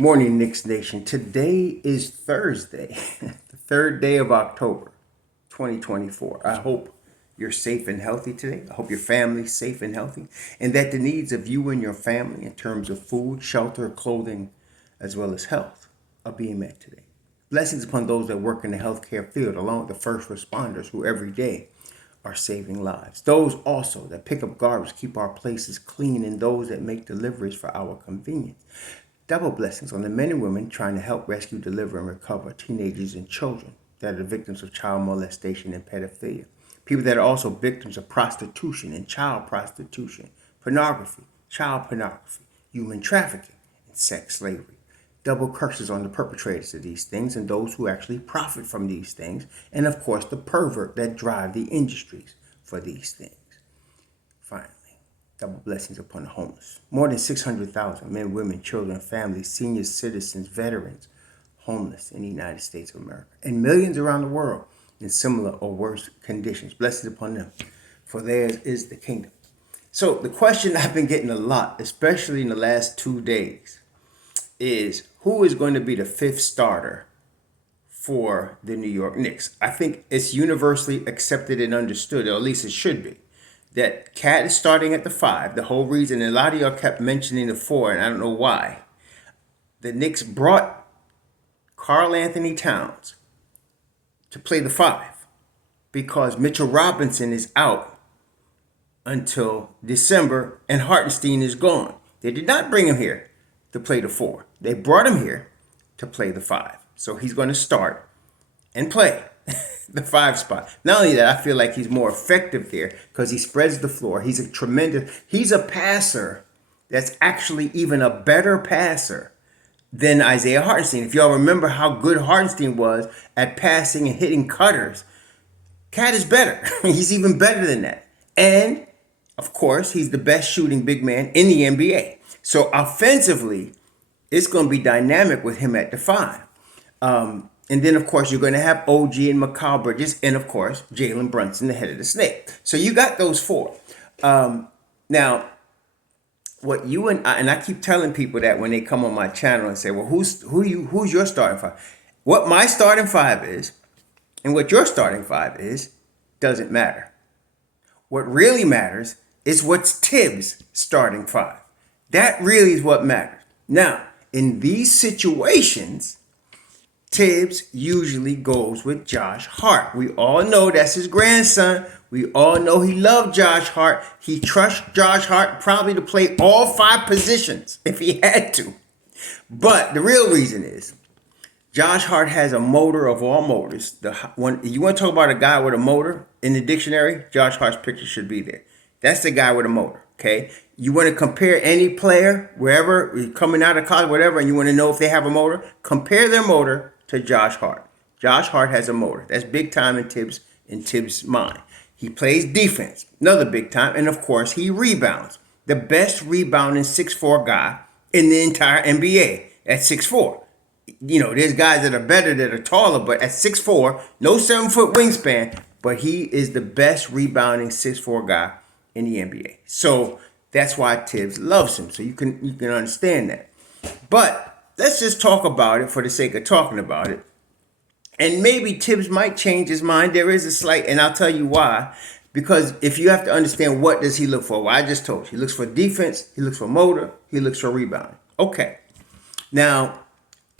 Morning, Knicks Nation. Today is Thursday, the third day of October, 2024. I hope you're safe and healthy today. I hope your family's safe and healthy, and that the needs of you and your family in terms of food, shelter, clothing, as well as health are being met today. Blessings upon those that work in the healthcare field, along with the first responders who every day are saving lives. Those also that pick up garbage, keep our places clean, and those that make deliveries for our convenience. Double blessings on the men and women trying to help rescue, deliver, and recover teenagers and children that are the victims of child molestation and pedophilia. People that are also victims of prostitution and child prostitution, pornography, child pornography, human trafficking, and sex slavery. Double curses on the perpetrators of these things and those who actually profit from these things, and of course the pervert that drive the industries for these things. Finally, double blessings upon the homeless. More than 600,000 men, women, children, families, senior citizens, veterans, homeless in the United States of America, and millions around the world in similar or worse conditions. Blessings upon them, for theirs is the kingdom. So the question I've been getting a lot, especially in the last 2 days, is who is going to be the fifth starter for the New York Knicks? I think it's universally accepted and understood, or at least it should be, that Cat is starting at the 5. The whole reason, and a lot of y'all kept mentioning the 4, and I don't know why. The Knicks brought Karl Anthony Towns to play the 5 because Mitchell Robinson is out until December and Hartenstein is gone. They did not bring him here to play the 4. They brought him here to play the 5. So he's going to start and play the 5 spot. Not only that, I feel like he's more effective there because he spreads the floor. He's a passer that's actually even a better passer than Isaiah Hartenstein. If y'all remember how good Hartenstein was at passing and hitting cutters, Cat is better. He's even better than that. And of course, he's the best shooting big man in the NBA. So offensively, it's going to be dynamic with him at the 5. And then, of course, you're going to have OG and Mikal Bridges, and, of course, Jalen Brunson, the head of the snake. So you got those 4. Now, what you and I keep telling people that when they come on my channel and say, well, who's your starting 5? What my starting 5 is and what your starting 5 is doesn't matter. What really matters is what's Tibs' starting 5. That really is what matters. Now, in these situations, Tibs usually goes with Josh Hart. We all know that's his grandson. We all know he loved Josh Hart. He trusts Josh Hart probably to play all 5 positions if he had to. But the real reason is Josh Hart has a motor of all motors. You want to talk about a guy with a motor in the dictionary? Josh Hart's picture should be there. That's the guy with a motor, okay? You want to compare any player, wherever, coming out of college, whatever, and you want to know if they have a motor? Compare their motor to Josh Hart. Josh Hart has a motor. That's big time in Tibs' mind. He plays defense, another big time, and of course, he rebounds. The best rebounding 6'4" guy in the entire NBA at 6'4". You know, there's guys that are better, that are taller, but at 6'4", no 7-foot wingspan, but he is the best rebounding 6'4" guy in the NBA. So that's why Tibs loves him. So you can understand that. But let's just talk about it for the sake of talking about it. And maybe Tibs might change his mind. There is a slight, and I'll tell you why. Because if you have to understand, what does he look for? Well, I just told you. He looks for defense. He looks for motor. He looks for rebounding. Okay. Now,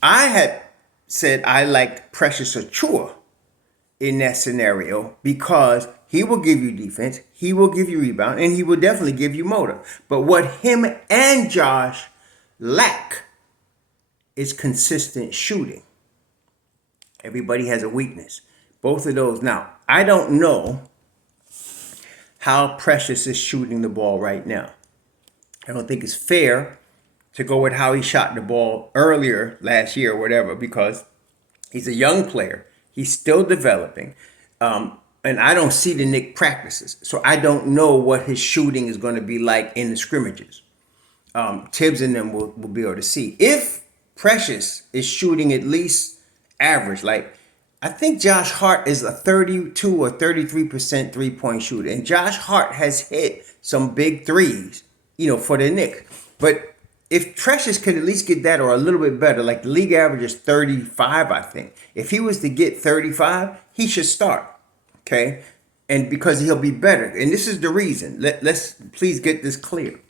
I had said I liked Precious Achuiwa in that scenario because he will give you defense, he will give you rebound, and he will definitely give you motor. But what him and Josh lack is consistent shooting. Everybody has a weakness. Both of those. Now, I don't know how Precious is shooting the ball right now. I don't think it's fair to go with how he shot the ball earlier last year or whatever, because he's a young player. He's still developing. And I don't see the Knicks practices. So I don't know what his shooting is going to be like in the scrimmages. Tibs and them will be able to see. If Precious is shooting at least average, like I think Josh Hart is a 32 or 33% three-point shooter. And Josh Hart has hit some big threes, for the Knicks. But if Precious could at least get that or a little bit better, like the league average is 35, I think. If he was to get 35, he should start. Okay? And because he'll be better. And this is the reason. Let's please get this clear.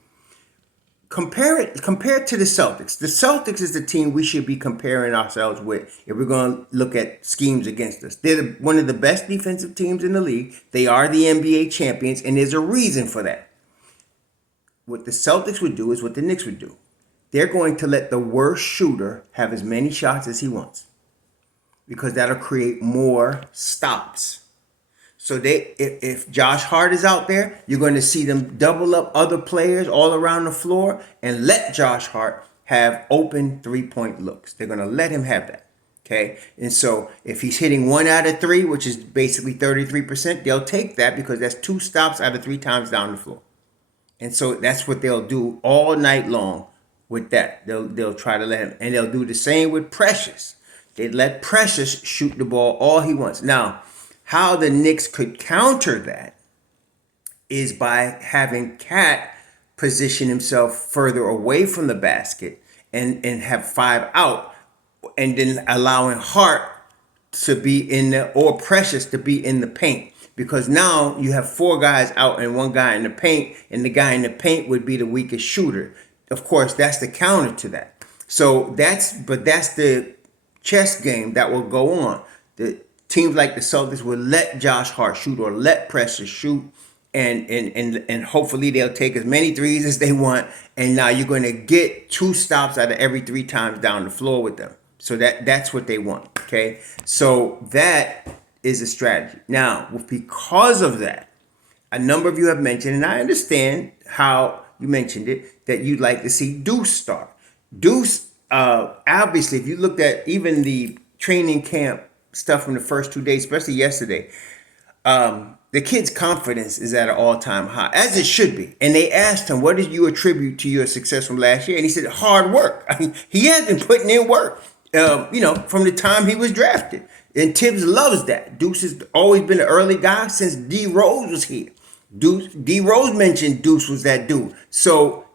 Compare it to the Celtics. The Celtics is the team we should be comparing ourselves with if we're going to look at schemes against us. They're one of the best defensive teams in the league. They are the NBA champions, and there's a reason for that. What the Celtics would do is what the Knicks would do. They're going to let the worst shooter have as many shots as he wants because that'll create more stops. So if Josh Hart is out there, you're going to see them double up other players all around the floor and let Josh Hart have open three-point looks. They're going to let him have that. Okay? And so if he's hitting 1 out of 3, which is basically 33%, they'll take that because that's 2 stops out of 3 times down the floor. And so that's what they'll do all night long with that. They'll try to let him. And they'll do the same with Precious. They let Precious shoot the ball all he wants. Now, how the Knicks could counter that is by having Cat position himself further away from the basket and have 5 out, and then allowing Hart to be in the, or Precious to be in the paint. Because now you have 4 guys out and 1 guy in the paint, and the guy in the paint would be the weakest shooter. Of course, that's the counter to that. So that's the chess game that will go on. The teams like the Celtics will let Josh Hart shoot or let Precious shoot, and hopefully they'll take as many threes as they want. And now you're going to get 2 stops out of every 3 times down the floor with them. So that's what they want. Okay, so that is a strategy. Now, because of that, a number of you have mentioned, and I understand how you mentioned it, that you'd like to see Deuce start. Deuce, obviously, if you looked at even the training camp stuff from the first 2 days, especially yesterday, the kid's confidence is at an all-time high, as it should be. And they asked him, what did you attribute to your success from last year? And he said, hard work. I mean, he has been putting in work, from the time he was drafted. And Tibs loves that. Deuce has always been an early guy since D Rose was here. D Rose mentioned Deuce was that dude. So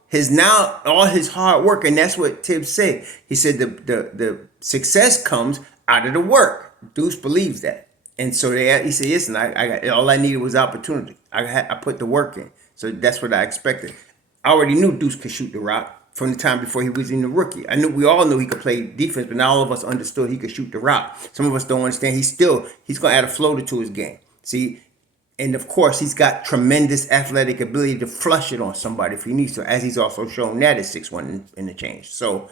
all his hard work, and that's what Tibs said. He said the success comes out of the work. Deuce believes that. And so he said, listen, I all I needed was opportunity. I put the work in. So that's what I expected. I already knew Deuce could shoot the rock from the time before he was in the rookie. We all knew he could play defense, but not all of us understood he could shoot the rock. Some of us don't understand. He's going to add a floater to his game. See, and of course, he's got tremendous athletic ability to flush it on somebody if he needs to, as he's also shown that at 6'1" in the change. So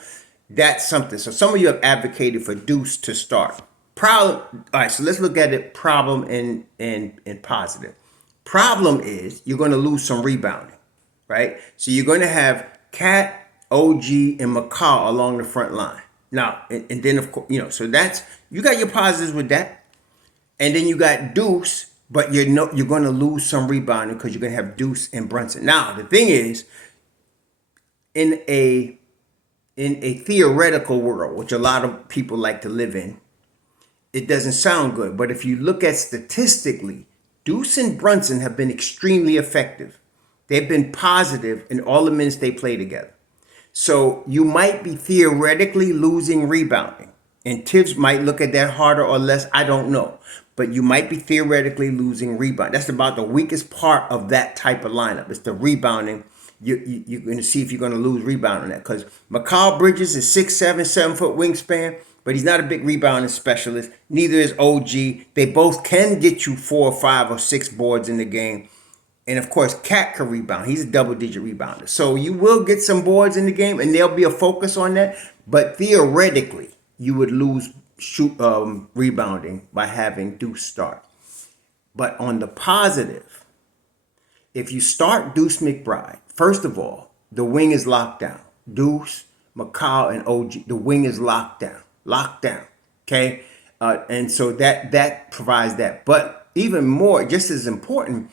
that's something. So some of you have advocated for Deuce to start. Problem. All right, so let's look at it problem and positive. Problem is you're going to lose some rebounding, right? So you're going to have Cat, OG, and McCall along the front line. Now, and then of course, so that's, you got your positives with that. And then you got Deuce, but you're going to lose some rebounding because you're going to have Deuce and Brunson. Now, the thing is, in a theoretical world, which a lot of people like to live in, it doesn't sound good. But if you look at statistically, Deuce and Brunson have been extremely effective. They've been positive in all the minutes they play together. So you might be theoretically losing rebounding. And Tibs might look at that harder or less. I don't know. But you might be theoretically losing rebound. That's about the weakest part of that type of lineup. It's the rebounding. You're going to see if you're going to lose rebound on that. Because Mikal Bridges is 6'7", 7-foot wingspan. But he's not a big rebounding specialist. Neither is OG. They both can get you 4 or 5 or 6 boards in the game. And of course, Cat can rebound. He's a double-digit rebounder. So you will get some boards in the game, and there'll be a focus on that. But theoretically, you would lose rebounding by having Deuce start. But on the positive, if you start Deuce McBride, first of all, the wing is locked down. Deuce, McCall, and OG, the wing is locked down. Okay? And so that provides that. But even more, just as important,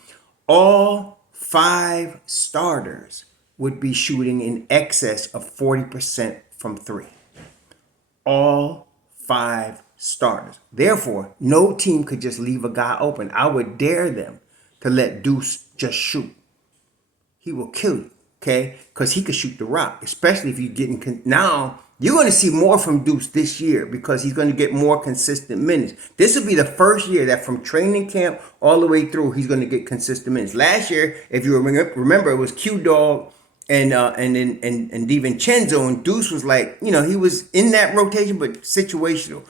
all 5 starters would be shooting in excess of 40% from 3. All 5 starters. Therefore, no team could just leave a guy open. I would dare them to let Deuce just shoot. He will kill you. okay? Because he could shoot the rock, especially if you're getting now. You're going to see more from Deuce this year because he's going to get more consistent minutes. This will be the first year that from training camp all the way through, he's going to get consistent minutes. Last year, if you remember, it was Q Dog and DiVincenzo, and Deuce was like, he was in that rotation, but situational.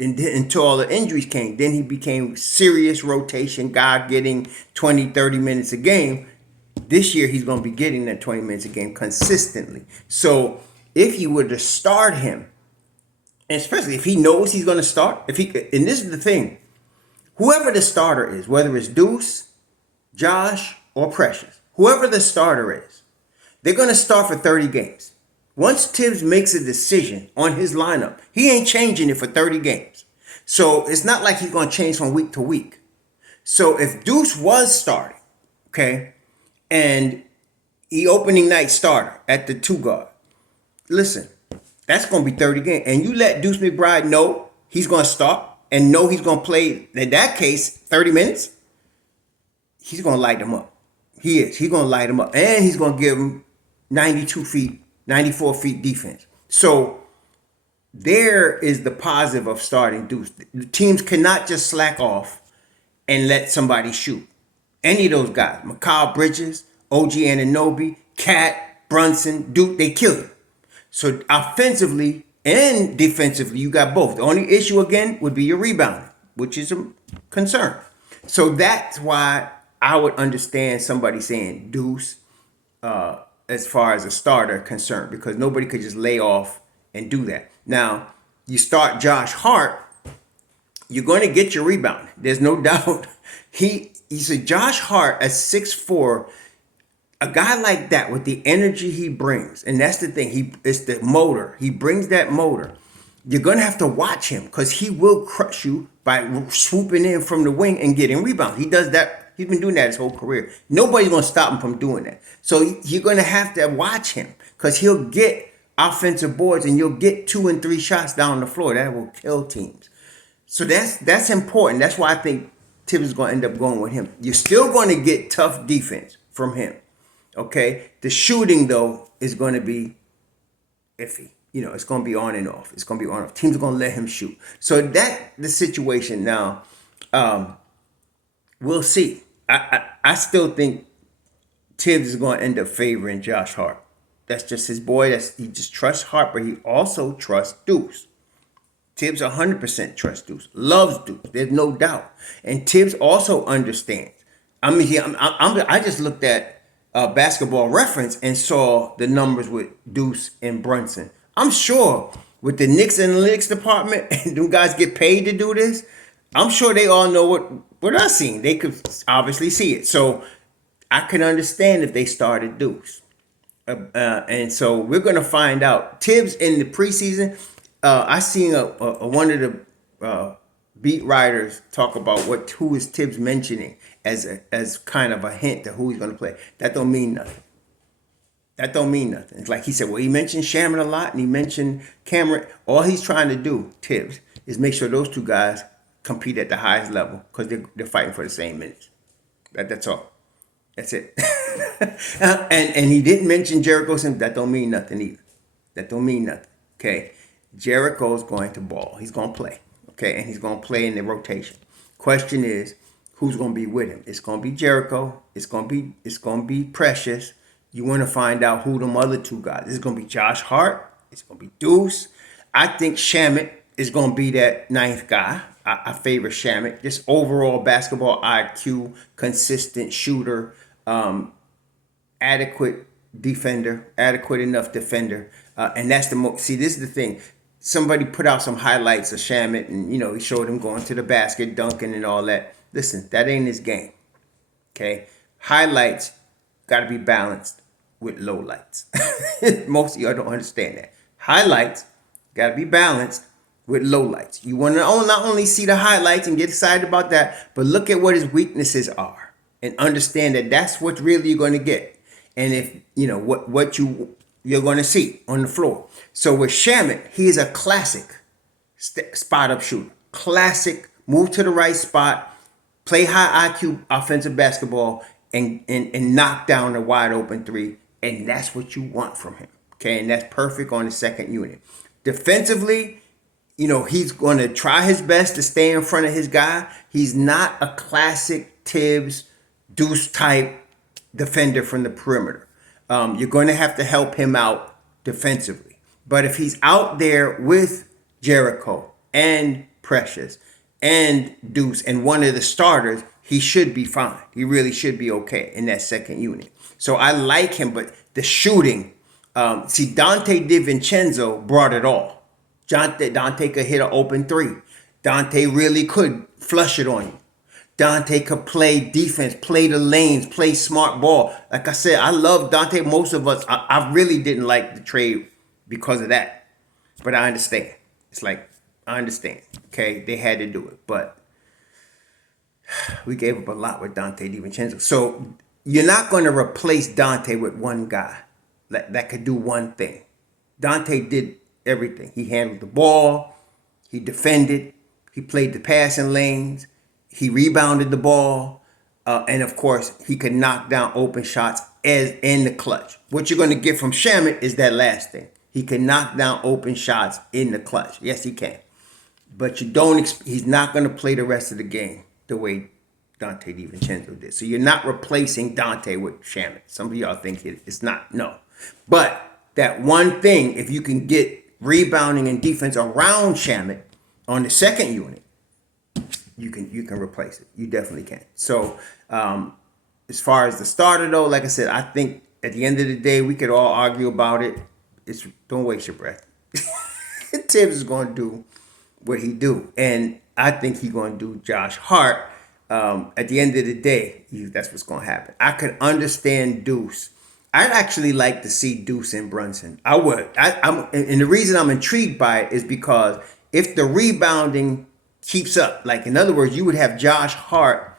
And until all the injuries came, then he became serious rotation guy, getting 20, 30 minutes a game. This year, he's going to be getting that 20 minutes a game consistently. So if you were to start him, and especially if he knows he's going to start, and this is the thing, whoever the starter is, whether it's Deuce, Josh, or Precious, whoever the starter is, they're going to start for 30 games. Once Tibs makes a decision on his lineup, he ain't changing it for 30 games. So it's not like he's going to change from week to week. So if Deuce was starting, okay, and he opening night starter at the 2 guard, listen, that's going to be 30 games. And you let Deuce McBride know he's going to start and know he's going to play, in that case, 30 minutes, he's going to light him up. He is. He's going to light him up. And he's going to give him 92 feet, 94 feet defense. So there is the positive of starting Deuce. The teams cannot just slack off and let somebody shoot. Any of those guys, Mikal Bridges, OG Anunoby, Cat, Brunson, Duke, they kill you. So offensively and defensively, you got both. The only issue, again, would be your rebounding, which is a concern. So that's why I would understand somebody saying Deuce as far as a starter concerned, because nobody could just lay off and do that. Now, you start Josh Hart, you're going to get your rebound. There's no doubt. He said Josh Hart at 6'4", a guy like that with the energy he brings, and that's the thing. It's the motor. He brings that motor. You're going to have to watch him because he will crush you by swooping in from the wing and getting rebounds. He does that. He's been doing that his whole career. Nobody's going to stop him from doing that. So you're going to have to watch him because he'll get offensive boards and you'll get 2 and 3 shots down the floor. That will kill teams. So that's important. That's why I think Tibs is going to end up going with him. You're still going to get tough defense from him. Okay? The shooting, though, is going to be iffy. It's going to be on and off. It's going to be on and off. Teams are going to let him shoot. So that's the situation now. We'll see. I still think Tibs is going to end up favoring Josh Hart. That's just his boy. He just trusts Hart, but he also trusts Deuce. Tibs 100% trusts Deuce. Loves Deuce. There's no doubt. And Tibs also understands. I mean, I just looked at Basketball Reference and saw the numbers with Deuce and Brunson. I'm sure with the Knicks analytics department, and them guys get paid to do this, I'm sure they all know what I've seen. They could obviously see it. So I can understand if they started Deuce. And so we're going to find out. Tibs in the preseason, I seen one of the beat writers talk about who is Tibs mentioning as kind of a hint to who he's going to play. That don't mean nothing. That don't mean nothing. It's like he said, well, he mentioned Shaman a lot and he mentioned Cameron. All he's trying to do, Tibs, is make sure those 2 guys compete at the highest level because they're fighting for the same minutes. That's all. That's it. and he didn't mention Jericho Sims. That don't mean nothing either. That don't mean nothing. Okay. Jericho's going to ball. He's going to play. Okay. And he's going to play in the rotation. Question is, who's going to be with him? It's going to be Jericho. It's going to be Precious. You want to find out who them other 2 guys. It's going to be Josh Hart. It's going to be Deuce. I think Shamet is going to be that 9th guy. I favor Shamet. Just overall basketball IQ, consistent shooter, adequate enough defender. And that's the most. See, this is the thing. Somebody put out some highlights of Shamet and, he showed him going to the basket, dunking and all that. Listen, that ain't his game. Okay? Highlights got to be balanced with lowlights. Most of y'all don't understand that. Highlights got to be balanced with lowlights. You want to not only see the highlights and get excited about that, but look at what his weaknesses are and understand that that's what really you're going to get. And if, what you're going to see on the floor. So with Shamet, he is a classic spot-up shooter. Classic, move to the right spot, play high IQ offensive basketball, and knock down a wide open 3. And that's what you want from him. Okay, and that's perfect on the second unit. Defensively, he's going to try his best to stay in front of his guy. He's not a classic Tibs, Deuce type defender from the perimeter. You're going to have to help him out defensively. But if he's out there with Jericho and Precious and Deuce and one of the starters, he should be fine. He really should be okay in that second unit. So I like him, but the shooting, see, Dante DiVincenzo brought it all. Dante could hit an open three. Dante really could flush it on you. Dante could play defense, play the lanes, play smart ball. Like I said, I love Dante. Most of us, I really didn't like the trade because of that. But I understand. It's like, I understand. Okay, they had to do it. But we gave up a lot with Dante DiVincenzo. So you're not going to replace Dante with one guy that could do one thing. Dante did everything. He handled the ball. He defended. He played the passing lanes. He rebounded the ball. And of course, he could knock down open shots as in the clutch. What you're going to get from Shamet is that last thing. He can knock down open shots in the clutch. Yes, he can. But he's not going to play the rest of the game the way Dante DiVincenzo did. So you're not replacing Dante with Shamet. Some of y'all think it's not. No. But that one thing, if you can get rebounding and defense around Shamet on the second unit, you can replace it. You definitely can. So as far as the starter, though, like I said, I think at the end of the day, we could all argue about it. Don't waste your breath. Tibs is going to do what he do. And I think he's going to do Josh Hart. At the end of the day, that's what's going to happen. I could understand Deuce. I'd actually like to see Deuce and Brunson. I would. And the reason I'm intrigued by it is because if the rebounding keeps up, like in other words, you would have Josh Hart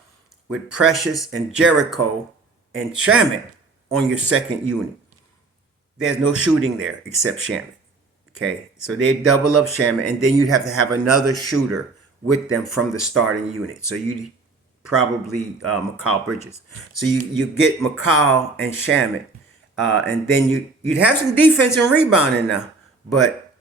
with Precious and Jericho and Shamet on your second unit. There's no shooting there except Shamet. Okay, so they double up Shamet, and then you'd have to have another shooter with them from the starting unit. So you probably McCall Bridges. So you get McCall and Shamet, and then you'd have some defense and rebounding now, but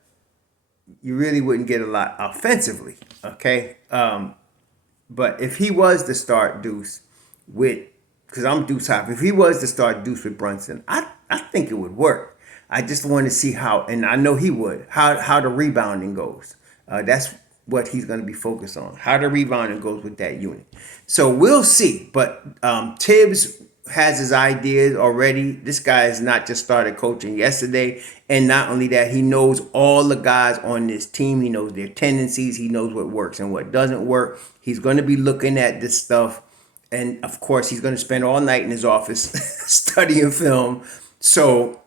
you really wouldn't get a lot offensively. Okay, but if he was to start Deuce because I'm Deuce Hop, if he was to start Deuce with Brunson, I think it would work. I just want to see how, and I know he would, how the rebounding goes. That's what he's going to be focused on, how the rebounding goes with that unit. So we'll see. But Tibs has his ideas already. This guy has not just started coaching yesterday. And not only that, he knows all the guys on this team. He knows their tendencies. He knows what works and what doesn't work. He's going to be looking at this stuff. And of course, he's going to spend all night in his office studying film. So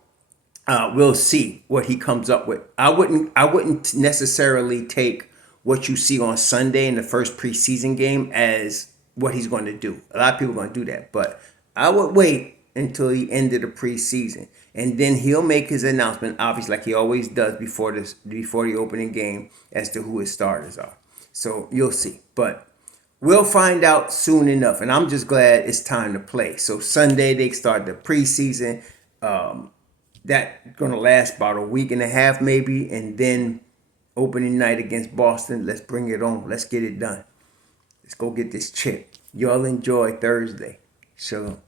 we'll see what he comes up with. I wouldn't necessarily take what you see on Sunday in the first preseason game as what he's going to do. A lot of people are going to do that, but I would wait until the end of the preseason, and then he'll make his announcement, obviously, like he always does before the opening game, as to who his starters are. So you'll see, but we'll find out soon enough, and I'm just glad it's time to play. So Sunday they start the preseason. That's going to last about a week and a half maybe, and then opening night against Boston. Let's bring it on. Let's get it done. Let's go get this chip. Y'all enjoy Thursday. Shalom.